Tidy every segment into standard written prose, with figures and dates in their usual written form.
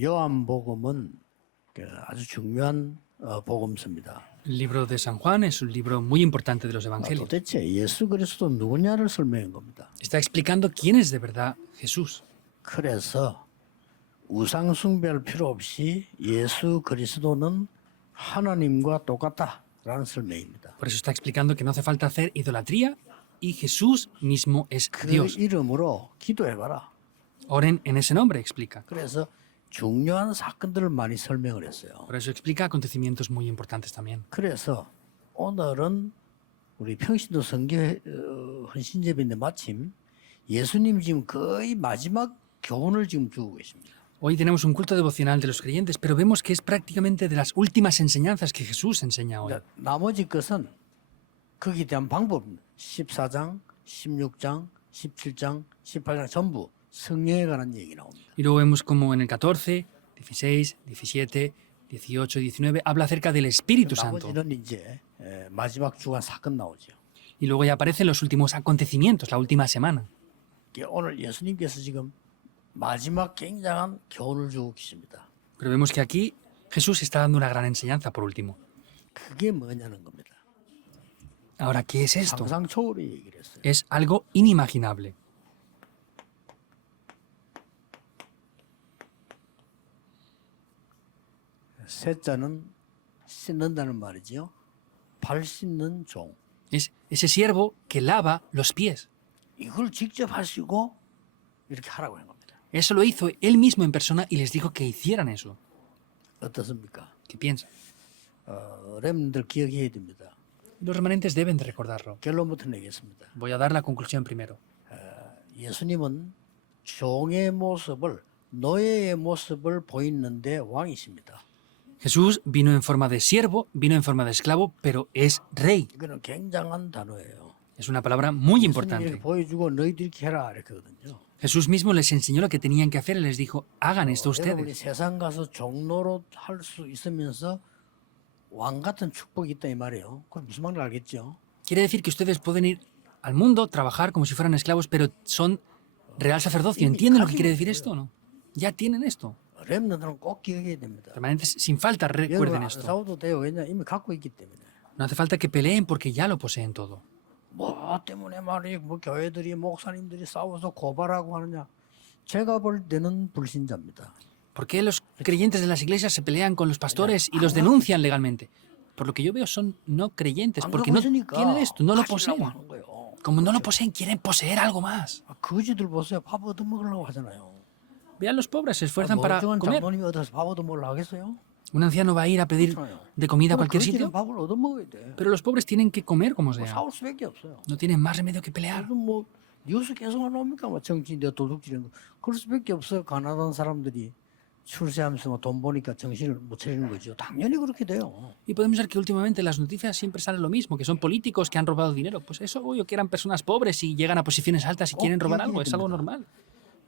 요한복음은 아주 중요한 복음서입니다. El libro de San Juan es un libro muy importante de los evangelios. 도대체 예수 그리스도 누구냐를 설명한 겁니다. Está explicando quién es de verdad Jesús. 그래서 우상 숭배할 필요 없이 예수 그리스도는 하나님과 똑같다라는 설명입니다. Por eso está explicando que no hace falta hacer idolatría y Jesús mismo es 그 Dios. 이름으로 기도해봐라. Oren en ese nombre, explica. 그래서 중요한 사건들을 많이 설명을 했어요. Por eso explica acontecimientos muy importantes también. 그래서 오늘은 우리 평신도 성교 헌신제비인데 마침 예수님 지금 거의 마지막 교훈을 지금 주고 계십니다. Hoy tenemos un culto devocional de los creyentes, pero vemos que es prácticamente de las últimas enseñanzas que Jesús enseña hoy. 나머지 것은 거기에 대한 방법 14장, 16장, 17장, 18장 전부 성령에 관한 얘기 나옵니다. Y luego vemos como en el 14, 16, 17, 18, 19 habla acerca del Espíritu Santo. 나머지는 이제 마지막 주간 사건 나오죠. Y luego ya aparecen los últimos acontecimientos, la última semana. 오늘 예수님께서 지금 마지막 굉장한 교훈을 주고 계십니다. Pero vemos que aquí Jesús está dando una gran enseñanza por último. 그게 뭐냐는 겁니다. Ahora, ¿qué es esto? 상상 초월의 얘기를 했어요. Es algo inimaginable. 세자는 씻는다는 말이지요. 발 씻는 종. Es ese siervo que lava los pies. 이걸 직접 하시고 이렇게 하라고 한 겁니다. Eso lo hizo él mismo en persona y les dijo que hicieran eso. 어떻습니까? ¿Qué piensan? 렘들 기억해야 됩니다. Los remanentes deben de recordarlo. 결론부터 내겠습니다. Voy a dar la conclusión primero. 예수님은 종의 모습을 노예의 모습을 보이는데 왕이십니다. Jesús vino en forma de siervo, vino en forma de esclavo, pero es rey. 이거는 굉장한 단어예요. Es una palabra muy 예수님이 importante. 이렇게 보여주고 너희들 이렇게 해라 이랬거든요. Jesús mismo les enseñó lo que tenían que hacer y les dijo, hagan esto 여러분이 ustedes. 세상 가서 종로로 할 수 있으면서 왕 같은 축복이 있다 이 말이에요. 그건 무슨 말인지 알겠죠? Quiere decir que ustedes pueden ir al mundo, trabajar como si fueran esclavos, pero son real sacerdocio. ¿Entienden lo que quiere decir esto o no? Ya tienen esto. 렘너들은 꼭 기억해야 됩니다. Permanentes sin falta, recuerden 여러분 안 esto. 싸워도 돼요. 왜냐 이미 갖고 있기 때문에. No hace falta que peleen porque ya lo poseen todo. 뭐 때문에 말이 뭐 교회들이 목사님들이 싸워서 고발하고 하느냐? 제가 볼 때는 불신자입니다. ¿Por qué los creyentes de las iglesias se pelean con los pastores y los denuncian legalmente? Por lo que yo veo son no creyentes, porque no tienen esto, no lo poseen. 하는 거예요. Como no lo poseen, quieren poseer algo más. 거지들 보세요. 밥 얻어먹으려고 하잖아요. Vean los pobres, se esfuerzan para 멀쩡한 comer. 장모님이 얻어서 밥 얻어먹으려고 하겠어요? Un anciano va a ir a pedir de comida a cualquier 거지는 sitio, 밥을 얻어먹어야 돼. pero los pobres tienen que comer como sea. 싸울 수밖에 없어요. No tienen más remedio que pelear. 요즘 뭐 뉴스 계속 안 나옵니까? 뭐 정치인데 도둑질하는 거. 그럴 수밖에 없어요. 가난한 사람들이 출세하면서 뭐돈 보니까 정신을 못 차리는 거죠. 당연히 그렇게 돼요. Y podemos ver que últimamente en las noticias siempre sale lo mismo, que son políticos que han robado dinero. Pues eso, obvio que eran personas pobres y llegan a posiciones altas y quieren robar algo, es algo normal.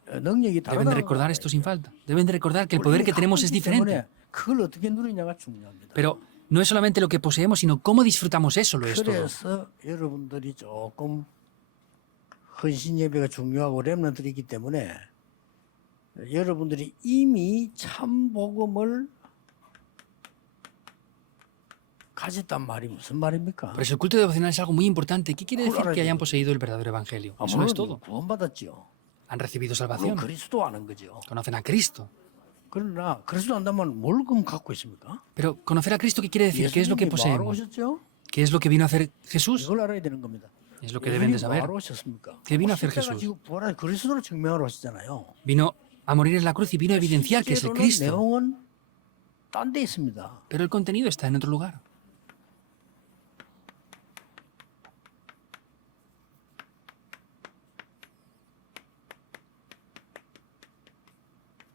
능력이 Deben de 다르다. recordar esto sin falta. Deben de recordar que el poder que tenemos es diferente. 그걸 어떻게 누리냐가 중요합니다. Pero no es solamente lo que poseemos, sino cómo disfrutamos eso, lo es todo. 그래서 여러분들이 조금 헌신 예배가 중요하고 렘넌트이기 때문에 여러분들이 이미 참 복음을 가졌단 말이 무슨 말입니까? Por eso el culto devocional es algo muy importante. ¿Qué quiere decir que hayan poseído el verdadero evangelio? Eso no es todo. 구원받았죠. Han recibido 그건 salvación. 그리스도 아는 거죠. Conocen a Cristo. 그러나 그리스도 안다면 뭘 그럼 갖고 있습니까? Pero conocer a Cristo, ¿qué quiere decir? ¿Qué es lo que 예수님이 뭐하러 poseemos? 오셨죠? ¿Qué es lo que vino a hacer Jesús? 이걸 알아야 되는 겁니다. Es lo que deben de 예수님이 saber. 뭐하러 오셨습니까? ¿Qué vino a hacer 십자가 Jesús? 지고 부활한 그리스도를 증명하러 오셨잖아요. Vino a morir en la cruz y vino a evidenciar que es el 실제로는 Cristo. 내용은 딴 데 있습니다. Pero el contenido está en otro lugar.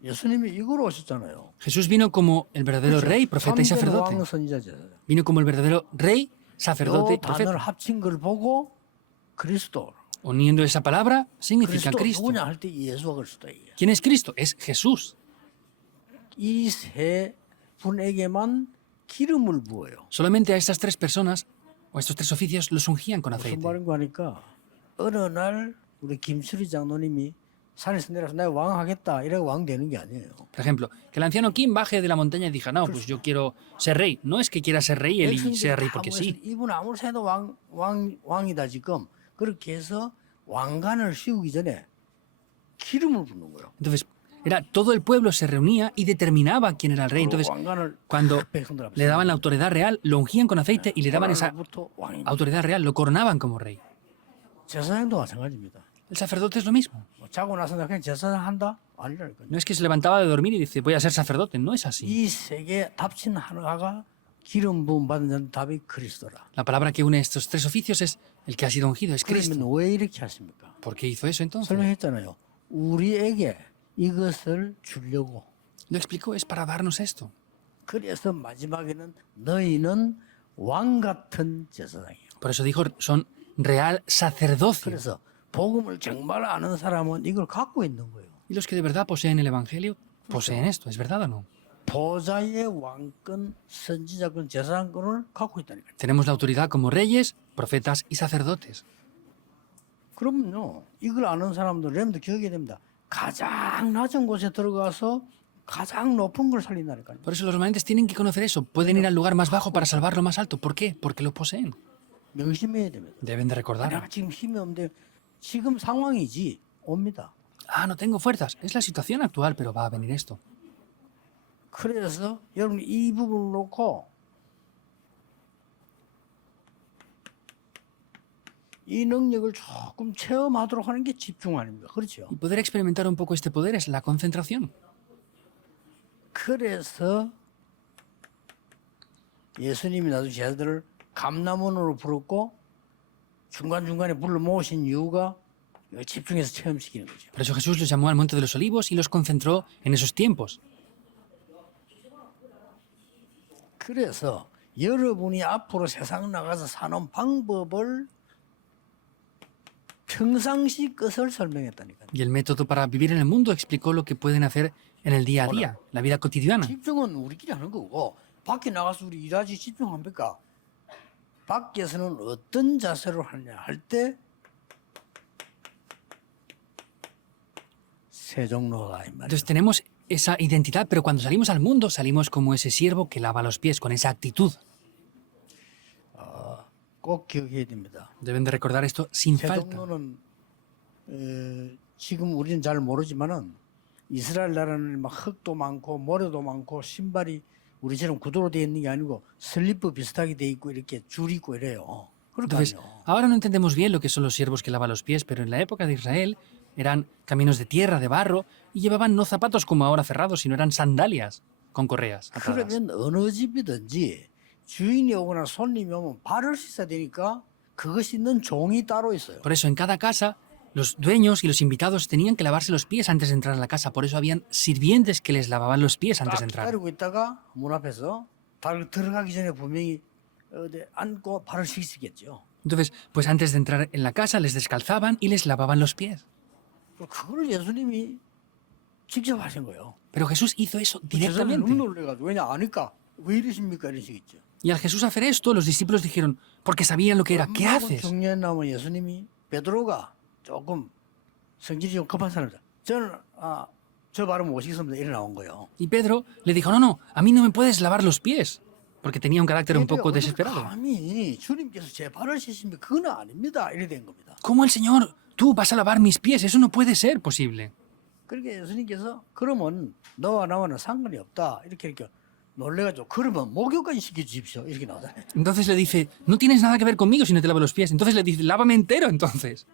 예수님이 이거로 오셨잖아요. Jesús vino como el verdadero rey, profeta y 참된 sacerdote. 왕 선지자죠. Vino como el verdadero rey, sacerdote 요 y 단어를 profeta. 합친 걸 보고 그리스도. Uniendo esa palabra significa 그리스도 Cristo. 누구냐 할 때 예수가 그리스도예요. ¿Quién es Cristo? Es Jesús. 이 세 분에게만 기름을 부어요. Solamente a estas tres personas o a estos tres oficios los ungían con 무슨 aceite. 말인가 하니까 어느 날 우리 김수리 장로님이 산에서 내려서 내가 왕하겠다 이래서 왕 되는 게 아니에요. Por ejemplo, que el anciano Kim baje de la montaña y diga, no, pues yo quiero ser rey. No es que quiera ser rey él y sea rey porque sí. 이분 아무리 해도 왕이다 지금. 그렇게 해서 왕관을 씌우기 전에 기름을 붓는 거예요. Entonces, era todo el pueblo se reunía y determinaba quién era el rey. Entonces, 왕관을 cuando 딱 백성들 앞에 le daban la autoridad real, lo ungían con aceite y le daban esa 부터 왕이. autoridad real, lo coronaban como rey. 제사장도 마찬가지입니다. El sacerdote es lo mismo. 뭐 자고 나서 나 그냥 제사장 한다? 아니라니까요. No es que se levantaba de dormir y dice, voy a ser sacerdote. No es así. 이 세계 답신 하나가 기름 부음 받은 자는 답이 그리스도라. La palabra que une estos tres oficios es el que ha sido ungido, es Cristo. 그러면 왜 이렇게 하십니까? ¿Por qué hizo eso entonces? 설명했잖아요. 우리에게 이것을 주려고. Lo explicó, es para darnos esto. 그래서 마지막에는 너희는 왕 같은 제사장이에요. Por eso dijo, son real sacerdocio. 그래서 복음을 정말 아는 사람은 이걸 갖고 있는 거예요. Y los que de verdad poseen el Evangelio, poseen esto, ¿es verdad o no? 보좌의 왕권, 선지자권, 제사장권을 갖고 있다니까요. Tenemos la autoridad como reyes, profetas y sacerdotes. 그럼요. 이걸 아는 사람들 여러분들 기억해야 됩니다. 가장 낮은 곳에 들어가서 가장 높은 걸 살린다니까요. Por eso los remanentes tienen que conocer eso. Pueden ir al lugar más bajo para salvar lo más alto. ¿Por qué? Porque lo poseen. 명심해야 됩니다. Deben de recordar. 내가 지금 힘이 없는데 지금 상황이지 옵니다. Ah, no tengo fuerzas. Es la situación actual, pero va a venir esto. 그래서 여러분 이 부분을 놓고 이 능력을 조금 체험하도록 하는 게 집중 아닙니까? 그렇죠? Y poder experimentar un poco este poder es la concentración. 그래서 예수님이 나도 제자들을 감람원으로 부르고 중간중간에 불러 모으신 이유가 집중해서 체험시키는 거죠. Por eso Jesús los llamó al Monte de los Olivos y los concentró en esos tiempos. 그래서 여러분이 앞으로 세상 나가서 사는 방법을 평상시 것을 설명했다니까요. Y el método para vivir en el mundo explicó lo que pueden hacer en el día a día, la vida cotidiana. 집중은 우리끼리 하는 거고 밖에 나가서 우리 일하지 집중합니까? 밖에서는 어떤 자세로 하느냐 할 때 세종로다 이 말이에요. Entonces tenemos esa identidad, pero cuando salimos al mundo salimos como ese siervo que lava los pies, con esa actitud. 꼭 기억해야 됩니다. Deben de recordar esto sin falta. 세종로는 지금 우리는 잘 모르지만은 이스라엘 나라는 막 흙도 많고 모래도 많고 신발이 우리처럼 구두로 되어 있는 게 아니고 슬리퍼 비슷하게 돼 있고 이렇게 줄 있고 이래요. Entonces, 그러니까요. ahora no entendemos bien lo que son los siervos que lavan los pies, pero en la época de Israel eran caminos de tierra, de barro, y llevaban no zapatos como ahora cerrados, sino eran sandalias con correas atadas. 그러면 어느 집이든지 주인이 오거나 손님이 오면 발을 씻어야 되니까 그거 씻는 종이 따로 있어요. Por eso en cada casa los dueños y los invitados tenían que lavarse los pies antes de entrar a la casa. Por eso habían sirvientes que les lavaban los pies antes de 딱 entrar. 기다리고 있다가 문 앞에서 들어가기 전에 분명히 어디 앉고 발을 씻겠죠. Entonces, pues antes de entrar en la casa les descalzaban y les lavaban los pies. 그걸 예수님이 직접 하신 거예요. Pero Jesús hizo eso 제자들이 directamente. 너무 놀래가지고 왜냐 아니까 왜 이러십니까 이런 식이죠. Y al Jesús hacer esto, los discípulos dijeron, porque sabían lo que era, ¿qué haces? 정리했나면 예수님이 베드로가 조금 성질이 좀 급한 사람이다. 저는 저 발은 못 씻습니다. 이래 나온 거예요. Y Pedro le dijo, no, no, a mí no me puedes lavar los pies, porque tenía un carácter un poco desesperado. 감히 주님께서 제 발을 씻습니까? 그건 아닙니다. 이래 된 겁니다. ¿Cómo el Señor, tú vas a lavar mis pies? Eso no puede ser posible. 그러니까 예수님께서 그러면 너와 나와는 상관이 없다. 이렇게 놀래가지고 그러면 목욕까지 시켜주십시오. 이렇게 나오잖아요. Entonces le dice, no tienes nada que ver conmigo si no te lavo los pies. Entonces le dice, lávame entero entonces.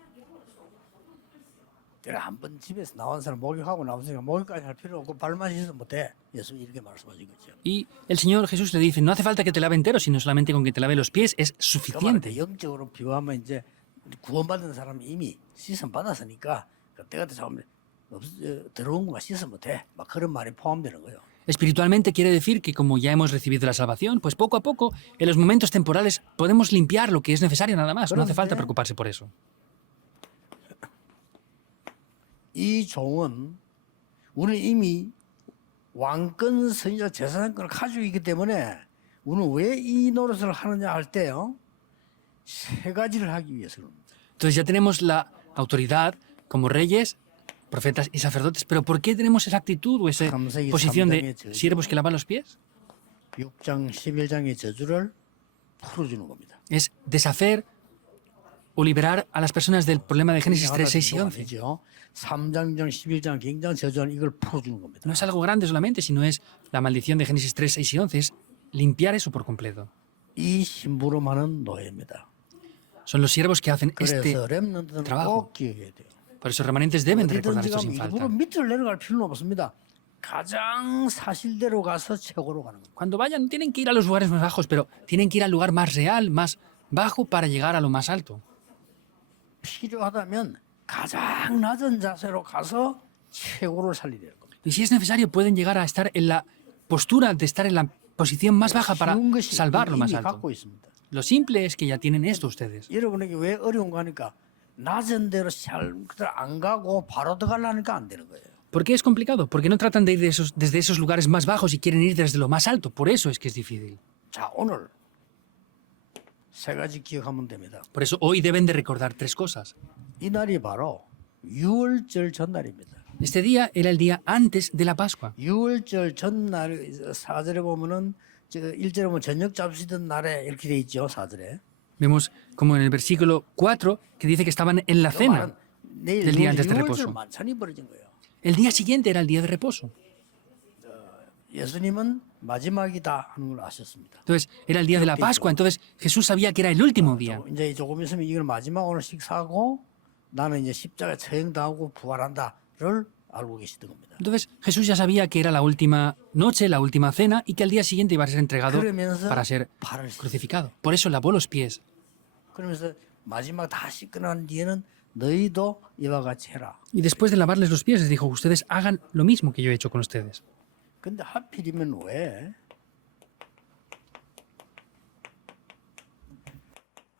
내가 한번 집에서 나온 사람 목욕하고 나왔으니까 목욕까지 할 필요 없고 발만 씻으면 못해. 예수 이렇게 말씀하신 거죠. Y el Señor Jesús le dice, no hace falta que te lave entero, sino solamente con que te lave los pies es suficiente. 영적으로 비유하면 이제 구원받은 사람이 이미 씻음 받았으니까 그때가 잡으면 들어온 것만 씻으면 못해. 막 그런 말이 포함되는 거예요. Espiritualmente quiere decir que como ya hemos recibido la salvación, pues poco a poco, en los momentos temporales, podemos limpiar lo que es necesario nada más. No hace falta preocuparse por eso. 이 종은 우리는 이미 왕권, 선지자, 제사장권을 가지고 있기 때문에 우리는 왜 이 노릇을 하느냐 할 때요. 세 가지를 하기 위해서 그럽니다. Entonces ya tenemos la autoridad como reyes, profetas y sacerdotes. Pero ¿por qué tenemos esa actitud o esa 창세기 posición 3장의 de 저주, siervos que lavan los pies? 6장 11장의 저주를 풀어주는 겁니다. Es deshacer o liberar a las personas del problema de Génesis 3, 6 y 11. 3장 11장 굉장한 저주는 이걸 풀어주는 겁니다. No es algo grande solamente, sino es la maldición de Génesis 3, 6 y 11, es limpiar eso por completo. 이 심부름하는 노예입니다. Son los siervos que hacen este 그래서 렘넌트는 trabajo. 꼭 기억해야 돼요. Por eso remanentes deben de recordar 어디든지 esto 가면 sin 일부러 falta. 밑으로 내려갈 필요는 없습니다. 가장 사실대로 가서 최고로 가는 겁니다. Cuando vayan, no tienen que ir a los lugares más bajos, pero tienen que ir al lugar más real, más bajo para llegar a lo más alto. 필요하다면 가장 낮은 자세로 가서 최고를 살리려 할 겁니다. Y si es necesario, pueden llegar a estar en la postura de estar en la posición más baja para 쉬운 것이 salvar lo más 이미 alto. 갖고 있습니다. Lo simple es que ya tienen esto ustedes. 여러분에게 왜 어려운 거 하니까 낮은 데로 안 가고 바로 들어가려니까 안 되는 거예요. ¿Por qué es complicado? Porque no tratan de ir desde esos lugares más bajos y quieren ir desde lo más alto. Por eso es que es difícil. 자, 오늘 세 가지 기억하면 됩니다. Por eso hoy deben de recordar tres cosas. 이 날이 바로 유월절 전날입니다. Este día era el día antes de la Pascua. 유월절 전날 4절에 보면은 1절에 보면 저녁 잡수던 날에 이렇게 돼 있죠. 4절에. Vemos como en el versículo 4 que dice que estaban en la cena 내일 del día antes de 유월절 reposo. 만찬이 벌어진 거예요. El día siguiente era el día de reposo. 예수님은 마지막이다 하는 걸 아셨습니다. Entonces era el día de la Pascua. Entonces Jesús sabía que era el último día. 이제 조금 있으면 이걸 마지막으로 식사하고 나는 이제 십자가에 처형당하고 부활한다를 알고 계시던 겁니다. Entonces Jesús ya sabía que era la última noche, la última cena y que al día siguiente iba a ser entregado 그러면서 para ser 발을 씻- crucificado. Por eso lavó los pies. 그러면서 마지막 다 씻고 난 뒤에는 너희도 이와 같이 해라. Y después de lavarles los pies les dijo, ustedes hagan lo mismo que yo he hecho con ustedes. 근데 하필이면 왜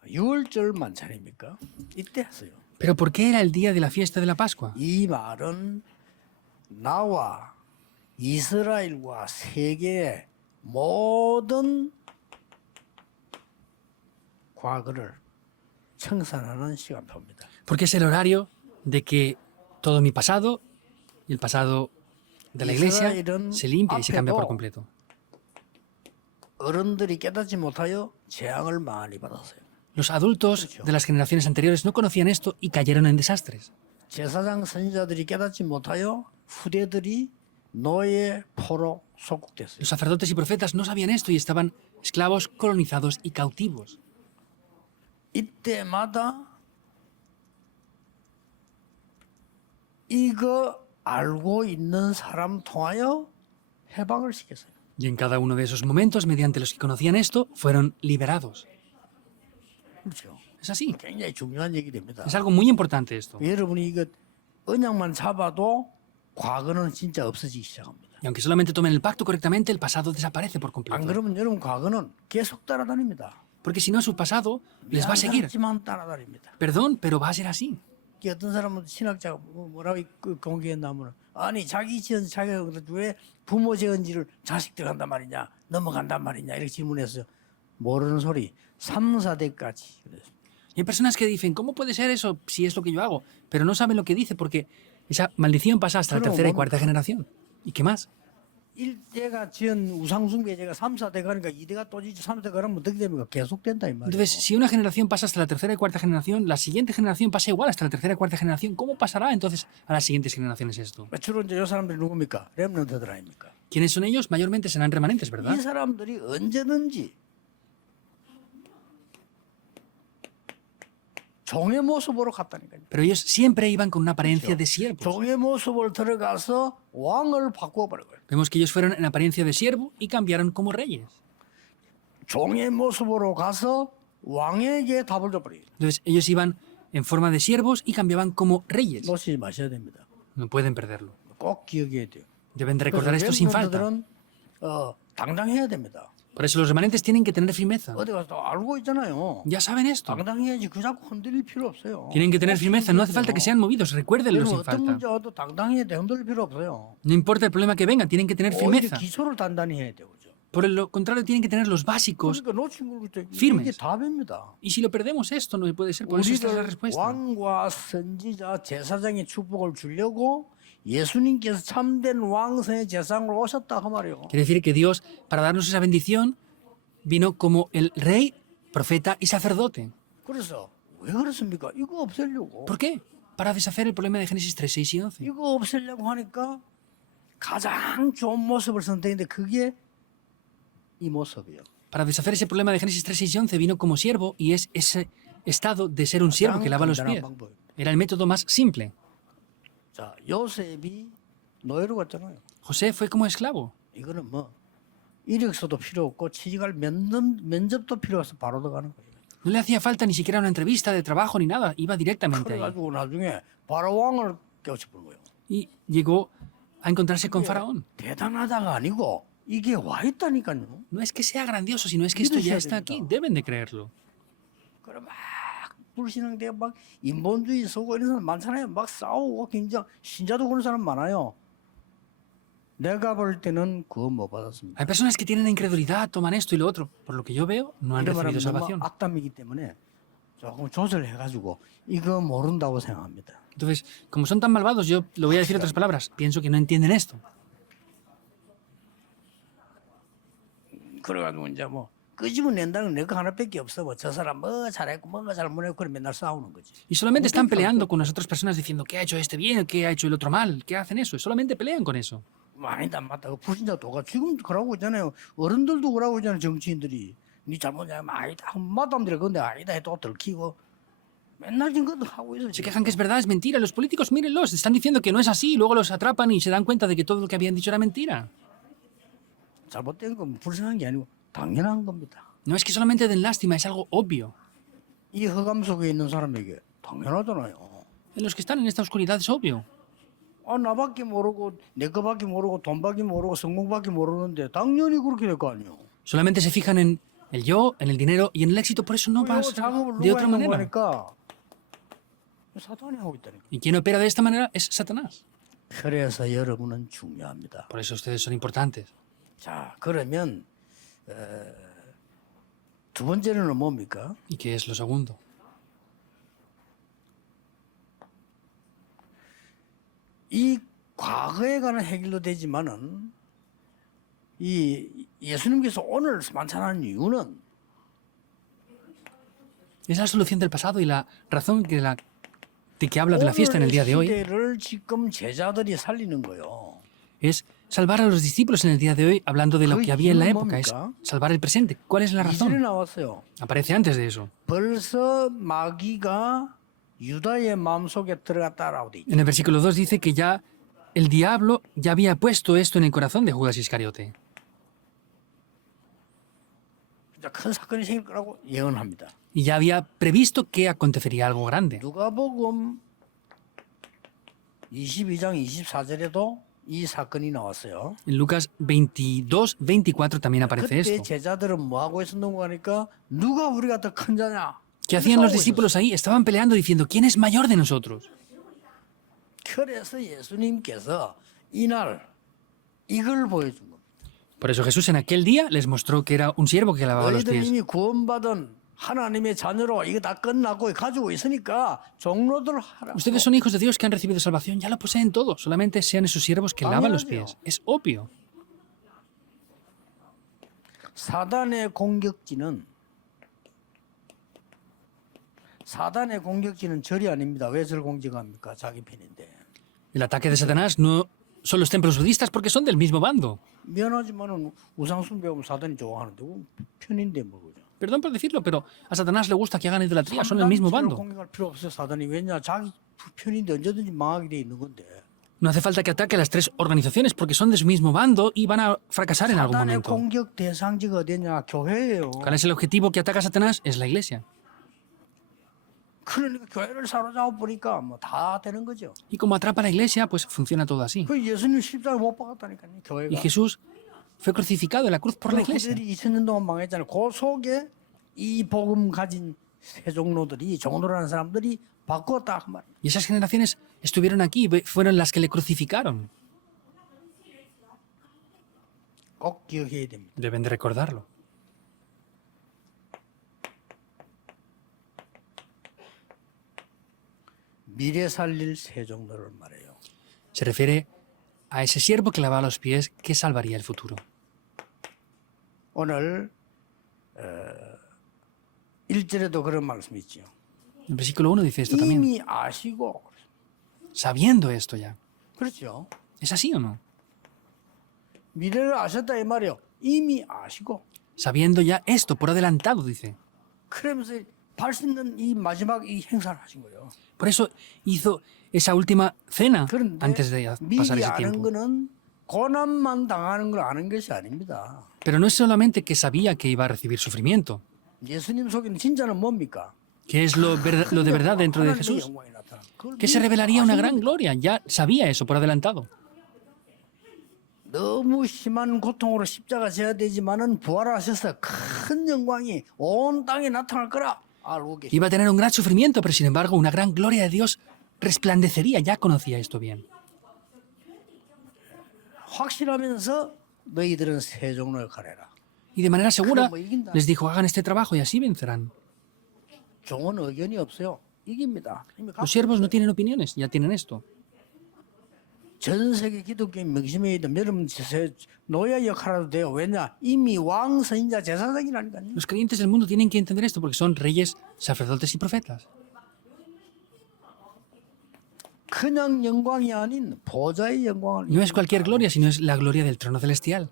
6월절 만찬입니까? 이때 했어요. Pero ¿por qué era el día de la fiesta de la Pascua? 이 말은 나와 이스라엘과 세계의 모든 과거를 청산하는 시간표입니다. Porque es el horario de que todo mi pasado y el pasado de la iglesia se limpia y se cambia por completo. 어른들이 깨닫지 못하여 재앙을 많이 받았어요. Los adultos de las generaciones anteriores no conocían esto y cayeron en desastres. 제사장 선지자들이 깨닫지 못하여 후대들이 노예 포로 속국됐어요. Los sacerdotes y profetas no sabían esto y estaban esclavos, colonizados y cautivos. 이때마다 이거 알고 있는 사람 통하여 해방을 시켰어요. Y en cada uno de esos momentos, mediante los que conocían esto, fueron liberados. 그렇죠. Es así. 굉장히 중요한 얘기 됩니다. Es algo muy importante esto. 여러분이 이거 언약만 잡아도 과거는 진짜 없어지기 시작합니다. Y aunque solamente tomen el pacto correctamente, el pasado desaparece por 안 completo. 그러면 여러분 과거는 계속 따라다닙니다. Porque si no, su pasado les va a seguir. 미안하지만 따라다닙니다. Perdón, pero va a ser así. 어떤 사람은 신학자가 뭐라고 공개했냐면 아니 자기 지은 자기가 왜 부모 지은지를 자식들 한단 말이냐 넘어간단 말이냐 이렇게 질문했어요. 모르는 소리 3, 4대까지 그랬어요. Y hay personas que dicen, ¿cómo puede ser eso si es lo que yo hago? Pero no saben lo que dice porque esa maldición pasa hasta la Pero, tercera y bueno. cuarta generación. ¿Y qué más? 1대가 지은 우상숭배제가 3, 4대 가니까 2대가 또 지지 3대 가면 어떻게 됩니까? 계속된다 이 말이에요. Entonces, si una generación pasa hasta la tercera y cuarta generación, la siguiente generación pasa igual hasta la tercera y cuarta generación. ¿Cómo pasará entonces a las siguientes generaciones esto? 주로 이제 이 사람들이 누굽니까? 렘넌트들 아닙니까? ¿Quiénes son ellos? Mayormente serán remanentes, 이 ¿verdad? 사람들이 언제든지 종의 모습으로 갔다니까요. Pero ellos siempre iban con una apariencia de siervos. 종의 모습을 들어가서 왕을 바꿔버려요. Vemos que ellos fueron en apariencia de siervo y cambiaron como reyes. 종의 모습으로 가서 왕에게 답을 줘버려요. Entonces, ellos iban en forma de siervos y cambiaban como reyes. 놓치지 마셔야 됩니다. No pueden perderlo. 꼭 기억해야 돼요. Deben de recordar esto sin falta. 렘넌트들은 당당해야 됩니다. Por eso los remanentes tienen que tener firmeza. 어디 가서 알고 있잖아요. Ya saben esto. 당당해야지 그 자꾸 흔들릴 필요 없어요. Tienen que tener firmeza. No hace falta que sean movidos. Recuérdenlo 여러분 sin 어떤 falta. 문제 와도 당당해야 돼. 흔들릴 필요 없어요. No importa el problema que venga, tienen que tener 오히려 firmeza. 기초를 단단히 해야 되죠. Por lo contrario, tienen que tener los básicos. 그러니까 놓친 걸 그때 이게 firmes. 답입니다. Y si lo perdemos, esto no puede ser. Por eso esta es la 우리를 respuesta. 왕과 선지자 제사장의 축복을 주려고 예수님께서 참된 왕성의 제사장으로 오셨다 그 말이에요. Quiere decir que Dios, para darnos esa bendición, vino como el rey, profeta y sacerdote. 그래서 왜 그렇습니까? 이거 없애려고. ¿Por qué? Para deshacer el problema de Génesis 3, 6 y 11. 이거 없애려고 하니까 가장 좋은 모습을 선택했는데 그게 이 모습이에요. Para deshacer ese problema de Génesis 3, 6 y 11 vino como siervo y es ese estado de ser un siervo que lava los 간단한 pies. 방법입니다. Era el método más simple. 자, 요셉이 노예로 갔잖아요. José fue como esclavo. 이거는 뭐 이력서도 필요 없고 취직할 면접도 필요 없어 바로 들어가는 거예요. No le hacía falta ni siquiera una entrevista de trabajo ni nada. Iba directamente ahí. 그래가지고 나중에 바로 왕을 깨우쳐보는 거예요. Y llegó a encontrarse con Faraón. 대단하다가 아니고 이게 와 있다니까요. No es que sea grandioso, sino es que esto ya está aquí. Deben de creerlo. 그래 막 불신앙되고 막 인본주의 속고 이런 사람 많잖아요. 막 싸우고 긴장 신자도 그런 사람 많아요. 내가 볼 때는 그거 못 받았습니다. Hay personas que tienen incredulidad, toman esto y lo otro. Por lo que yo veo, no han 이런 recibido 말하면 너무 salvación. 악담이기 때문에 조금 조절해가지고 이거 모른다고 생각합니다. Entonces, como son tan malvados, yo lo voy a decir en otras palabras. Pienso que no entienden esto. 그래가지고 이제 뭐 끄집어낸다는 내거 하나밖에 없어. 뭐 저 사람 뭐 잘했고 뭔가 잘못했고 그래 맨날 싸우는 거지. Y solamente están peleando con las otras personas diciendo que ha hecho este bien, que ha hecho el otro mal, que hacen eso. Solamente pelean con eso. 아니다 맞다. 그 불신자 도가 지금 그러고 있잖아요. 어른들도 그러고 있잖아요. 정치인들이. 니 잘못이면 아니다. 마담들이 근데 아니다 해도 들키고 맨날 지금 그것도 하고 있어. Se 지금. quejan que es verdad, es mentira. Los políticos, mírenlos, están diciendo que no es así y luego los atrapan y se dan cuenta de que todo lo que habían dicho era mentira. 잘못된 건 불쌍한 게 아니고 당연한 겁니다. No es que solamente den lástima, es algo obvio. 이 흑암 속에 있는 사람에게 당연하잖아요. En los que están en esta oscuridad es obvio. 아 나밖에 모르고 내 거밖에 모르고 돈밖에 모르고 성공밖에 모르는데 당연히 그렇게 될 거 아니에요. Solamente se fijan en el yo, en el dinero y en el éxito, por eso no va a 이거 ser 작업을 de 누가 otra 했는 manera. 거니까 사탄이 하고 있다니까. Y quien opera de esta manera es Satanás. 그래서 여러분은 중요합니다. Por eso ustedes son importantes. 자 그러면 두 번째는 뭡니까? ¿Y qué es lo segundo? 이 과거에 관한 해결도 되지만은 이 예수님께서 오늘 만찬하는 이유는 Es la solución del pasado y la razón de que habla de la fiesta en el 오늘 día de hoy 시대를 지금 제자들이 살리는 거요. es salvar a los discípulos en el día de hoy, hablando de lo que había en la época, es salvar el presente. ¿Cuál es la 이절에 razón? 나왔어요. Aparece antes de eso. 벌써 마귀가 유다의 마음속에 들어갔다라고 돼 있죠. En el versículo 2 dice que ya el diablo ya había puesto esto en el corazón de Judas Iscariote. 진짜 큰 사건이 생길 거라고 예언합니다. Y ya había previsto que acontecería algo grande. 누가복음 22장 24절에도 이 사건이 나왔어요. En Lucas 22, 24 también aparece 그때 esto. 제자들은 뭐 하고 있었는가 하니까 누가 우리가 더 큰 자냐? ¿Qué hacían los 싸우고 discípulos ahí? Estaban peleando diciendo, ¿quién es mayor de nosotros? 있었어요. 그래서 예수님께서 이날 이걸 보여준 겁니다. Por eso Jesús en aquel día les mostró que era un siervo que lavaba los 너희들 pies. 이미 구원받은 하나님의 자녀로 이거 다 끝나고 가지고 있으니까 종로들 하라. Ustedes son hijos de Dios que han recibido salvación, ya lo poseen todo. Solamente sean esos siervos que lavan los pies. Es obvio. 사단의 공격지는 절이 아닙니다. 왜 절 공격합니까? 자기 편인데. El ataque de Satanás no son los templos budistas porque son del mismo bando. 미안하지만은 우상숭배하면 사단이 좋아하는데 편인데 뭐 그죠? Perdón por decirlo, pero a Satanás le gusta que hagan idolatría, son el mismo bando. 공격할 필요 없어요. 사단이 왜냐? 자기 편인데 언제든지 망하게 돼 있는 건데. No hace falta que ataque a las tres organizaciones porque son de su mismo bando y van a fracasar en algún 사단의 momento. 공격 대상지가 어디냐? 교회예요. ¿Cuál es el objetivo que ataca a Satanás? Es la iglesia. 그러니까 교회를 사로잡아 보니까 뭐 다 되는 거죠. Y como atrapa a la iglesia, pues funciona todo así. 그 예수님 십자가 못 박았다니까요. Y 교회가. Jesús fue crucificado en la cruz por la iglesia. 그들이 2000년 동안 망했잖아요. 그 속에 이 복음 가진 세종로들이 종로라는 사람들이 바꿨다 그 말이에요. Y esas generaciones estuvieron aquí y fueron las que le crucificaron. 그 꼭 기억해야 됩니다. Deben de recordarlo. 미래 살릴 세종로를 말해요. Se refiere a ese siervo que lavaba los pies que salvaría el futuro. 오늘 1절에도 그런 말씀이 있죠. El versículo 1 dice esto también. 이미 아시고 Sabiendo esto ya. 그렇죠. ¿Es así o no? 미래를 아셨다 이 말이요. 이미 아시고 Sabiendo ya esto por adelantado, dice. 그러면서 발 씻는 이 마지막 이 행사를 하신 거예요. Por eso hizo esa última cena 그런데 antes de pasar 미리 ese 아는 tiempo. 거는 고난만 당하는 걸 아는 것이 아닙니다. Pero no es solamente que sabía que iba a recibir sufrimiento. 예수님 속에는 진짜는 뭡니까? ¿Qué es lo de verdad dentro de 하나님의 Jesús? 영광이 나타나. 그걸 Que se 미리 revelaría una 아시는 gran 겁니다. gloria. Ya sabía eso por adelantado. 너무 심한 고통으로 십자가 져야 되지만은 부활하셔서 큰 영광이 온 땅에 나타날 거라 알고 계시. Iba a tener un gran sufrimiento, pero sin embargo una gran gloria de Dios resplandecería. Ya conocía esto bien. 확실하면서 너희들은 세종로에 가래라. Y de manera segura 뭐 이긴다. les dijo, hagan este trabajo y así vencerán. 종은 의견이 없어요. 이깁니다. 이미 Los siervos no tienen opiniones, ya tienen esto. 전 세계 기독교인 명심해야 돼. 여러분 노예 역할도 돼요. 왜냐? 이미 왕 선인자 제사장이라니까요. Los creyentes del mundo tienen que entender esto porque son reyes, sacerdotes y profetas. 그냥 영광이 아닌 보좌의 영광을 No es cualquier gloria, sino es la gloria del trono celestial.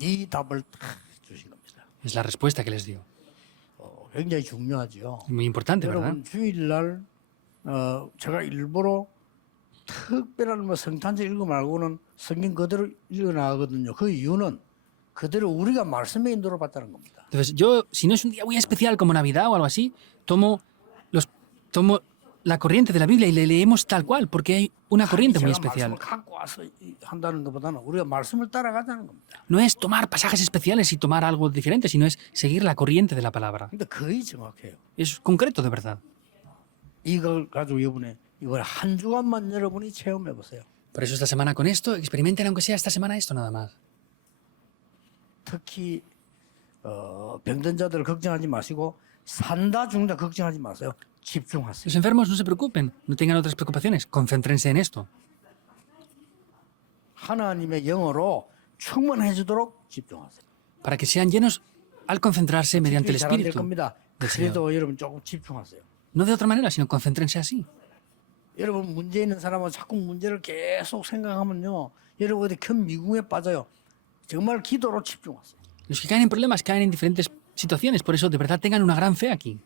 이 답을 탁 주신 겁니다. Es la respuesta que les dio. 굉장히 중요하죠. Muy importante, ¿verdad? 여러분 주일날 제가 일부러 특별한 뭐 성탄절 읽어 말고는 성경 그대로 읽어 나가거든요. 그 이유는 그대로 우리가 말씀의 인도를 받다는 겁니다. Entonces, yo, si no es un día muy especial como Navidad o algo así, tomo la corriente de la Biblia y le leemos tal cual, porque hay una corriente muy 제가 especial. 말씀을 갖고 와서 한다는 것보다는 우리가 말씀을 따라가자는 겁니다. No es tomar pasajes especiales y tomar algo diferente, sino es seguir la corriente de la palabra. 근데 거의 정확해요. Es concreto de verdad. 이걸 가지고 이번에 이걸 한 주간만 여러분이 체험해 보세요. Por eso esta semana con esto, experimenten aunque sea esta semana esto nada más. 특히 병든 자들 걱정하지 마시고 산다 죽는다 걱정하지 마세요. 집중하세요. Los enfermos no se preocupen, no tengan otras preocupaciones, concéntrense en esto. 하나님의 영어로 충만해지도록 집중하세요. Para que sean llenos al concentrarse mediante el 잘안 될 Espíritu 겁니다. del Señor. 그래도 여러분 조금 집중하세요. No de otra manera, sino concéntrense así. 여러분 문제 있는 사람은 자꾸 문제를 계속 생각하면요. 여러분 어디 큰 미궁에 빠져요. 정말 기도로 집중하세요. Los que caen en problemas caen en diferentes situaciones, por eso de verdad tengan una gran fe aquí.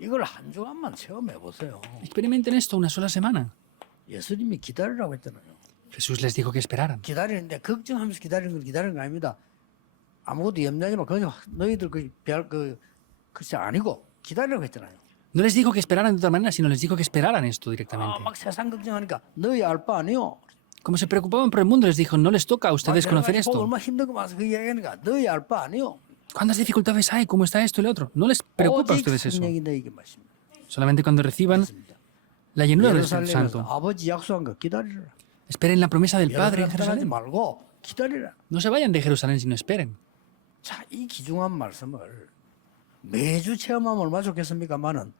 이걸 한 주간만 체험해 보세요. Experimenten esto una sola semana. 예수님이 기다리라고 했잖아요. Jesús les dijo que esperaran. 기다리는데 걱정하면서 기다리는 걸 기다리는 거 아닙니다. 아무것도 염려하지 마. 그냥 너희들 그것이 아니고 기다리라고 했잖아요. No les dijo que esperaran de otra manera, sino les dijo que esperaran esto directamente. 막 세상 걱정하니까 너희 알 바 아니요. Como se preocupaban por el mundo, les dijo, no les toca a ustedes conocer esto. 얼마나 힘든 거 많아서 그 이야기하니까 너희 알 바 아니요. ¿Cuántas dificultades hay? ¿Cómo está esto y lo otro? No les preocupa a 오직 ustedes eso. 성령이 너희에게 마십니다. Solamente cuando reciban la llenura del Espíritu 예루살렘에서 Santo. 아버지 약속한 거 기다리라. Esperen la promesa del Padre en 예루살렘 떠나지 Jerusalén. 말고 기다리라. No se vayan de Jerusalén, sino esperen. 자, 이 귀중한 말씀을 매주 체험하면 얼마나 좋겠습니까만은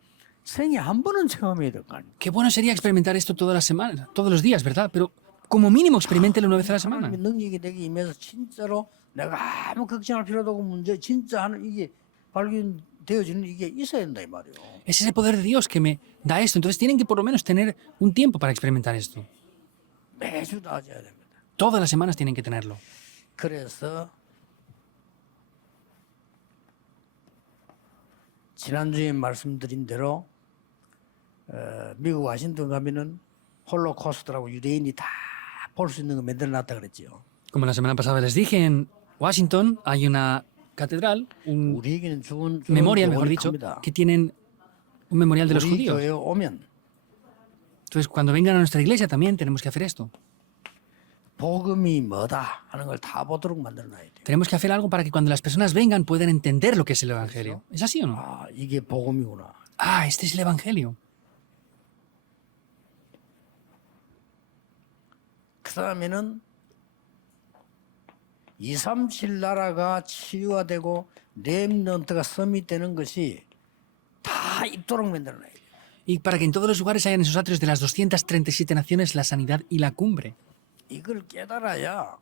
생에 한 번은 체험해야 될 거 아닙니까? Qué bueno sería experimentar esto todas las semanas, todos los días, ¿verdad? Pero como mínimo experimentelo una vez a la semana. 하나님의 능력이 내게 임해서 진짜로 내가 아무 걱정할 필요도 없고 문제 진짜 하는 이게 발견되어지는 이게 있어야 된다 이 말이에요. Es ese poder de Dios que me da esto. Entonces tienen que por lo menos tener un tiempo para experimentar esto. 매주 나아져야 됩니다. Todas las semanas tienen que tenerlo. 그래서 지난주에 말씀드린 대로 미국 와싱턴 가면은 홀로코스트라고 유대인이 다 볼 수 있는 거 만들어놨다 그랬지요. Como la semana pasada les dije, en Washington hay una catedral, un 우리에게는 죽은 memorial, mejor dicho, 겁니다. que tienen un memorial de los 우리 judíos. 교회에 오면 Entonces, cuando vengan a nuestra iglesia también tenemos que hacer esto. 복음이 뭐다 하는 걸 다 보도록 만들어놔야 돼요. Tenemos que hacer algo para que cuando las personas vengan puedan entender lo que es el Evangelio. ¿Es así o no? 아, 이게 복음이구나. Ah, este es el Evangelio. 그 다음에는 237 나라가 치유화되고 렘넌트가 서밋되는 것이 다 있도록 만들어놔야 돼요. Y para que en todos los lugares hayan esos atrios de las 237 naciones, la sanidad y la cumbre. 이걸 깨달아야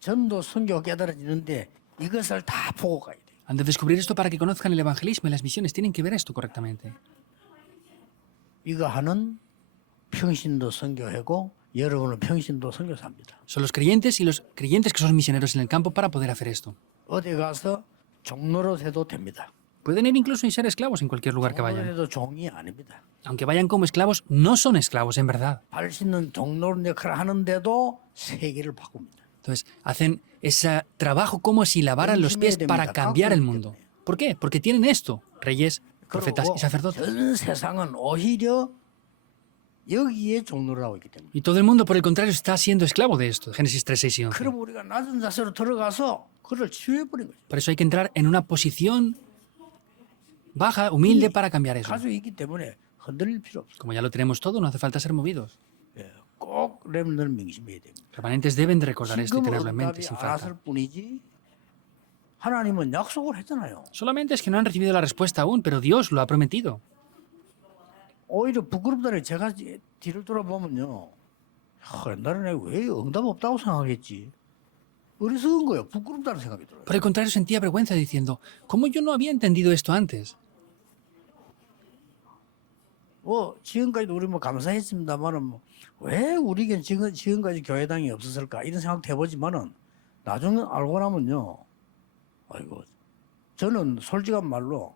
전도 선교가 깨달아지는데 이것을 다 보고 가야 돼요. Han de descubrir esto para que conozcan el evangelismo y las misiones. Tienen que ver esto correctamente. 이거 하는 평신도 선교하고 여러분은 평신도 선교사입니다. Son los creyentes y los creyentes que son misioneros en el campo para poder hacer esto. 어디 가서 종로로 해도 됩니다. Pueden ir incluso y ser esclavos en cualquier lugar que 종로로 vayan. 해도 종이 아닙니다. Aunque vayan como esclavos, no son esclavos en verdad. 발 씻는 종로 역할을 하는데도 세계를 바꿉니다. Entonces, hacen ese trabajo como si lavaran los pies para cambiar el mundo. ¿Por qué? Porque tienen esto, reyes, profetas 그리고 y sacerdotes. 전 세상은 오히려 여기에 종로를 하고 있기 때문에. Y todo el mundo, por el contrario, está siendo esclavo de esto. Génesis 3, 6 y 11. 그럼 우리가 낮은 자세로 들어가서 그를 치유해버린 거죠. Por eso hay que entrar en una posición baja, humilde, para cambiar eso. 가지고 있기 때문에 흔들릴 필요 없어요. Como ya lo tenemos todo, no hace falta ser movidos. 예, 꼭 렘넌트를 명심해야 됩니다. Remanentes deben de recordar esto y 지금 tenerlo en mente 응답이 sin 안 falta. 왔을 뿐이지 하나님은 약속을 했잖아요. Solamente es que no han recibido la respuesta aún, pero Dios lo ha prometido. 오히려 부끄럽다니 제가 뒤를 돌아보면요. 옛날에 내가 왜 응답 없다고 생각했지? 어리석은 거예요. 부끄럽다는 생각이 들어요. Por el contrario, sentía vergüenza diciendo, ¿cómo yo no había entendido esto antes? 지금까지도 우리 감사했습니다만은 왜 우리에겐 지금까지 교회당이 없었을까 이런 생각도 해보지만은 나중에 알고 나면요. 아이고 저는 솔직한 말로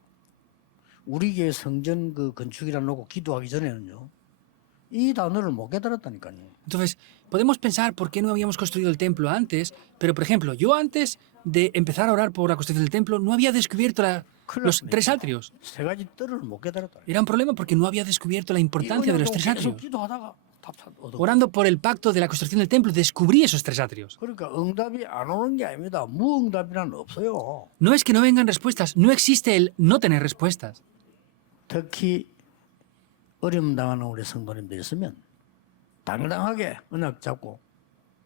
우리 교회 성전 그 건축이라 놓고 기도하기 전에는요. 이 단어를 못 깨달았다니까요. Entonces, podemos pensar por qué no habíamos construido el templo antes, pero por ejemplo, yo antes de empezar a orar por la construcción del templo no había descubierto los tres atrios. 세 가지 뜰을 못 깨달았다. Era un problema porque no había descubierto la importancia de los tres 계속 atrios. 기도하다가 답 얻어. Orando por el pacto de la construcción del templo, descubrí esos tres atrios. 그러니까 응답이 안 오는 게 아닙니다. 무응답이란 없어요. No es que no vengan respuestas, no existe el no tener respuestas. 특히 어려움 당하는 우리 성도님들 있으면 당당하게 언약 잡고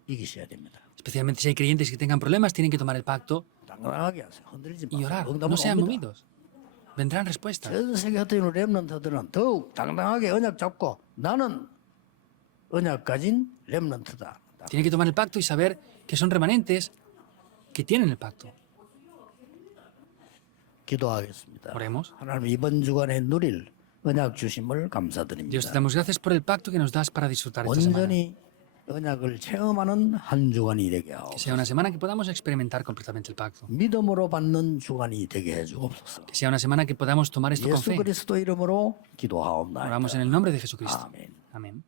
이기셔야 됩니다. Especialmente si hay creyentes que tengan problemas, tienen que tomar el pacto 당당하게 하세요. 흔들리지 y 마세요. orar. 응답은 No sean 옵니다. movidos. Vendrán respuestas. 전 세계 흩어지는 렘넌트들은 더욱 당당하게 언약 잡고 나는 언약 가진 렘넌트다. Tienen que tomar el pacto y saber que son remanentes que tienen el pacto. 기도하겠습니다. Oremos. 하나님 이번 주간에 누릴 언약 주심을 감사드립니다. Dios, te damos gracias por el pacto que nos das para disfrutar esta semana. 온전히 언약을 체험하는 한 주간이 되게 하옵소서. Que sea una semana que podamos experimentar completamente el pacto. 믿음으로 받는 주간이 되게 해주옵소서. Que sea una semana que podamos tomar esto con 예수 fe. 그리스도 이름으로 기도하옵나이다. Oramos en el nombre de Jesucristo. 아멘. Amén.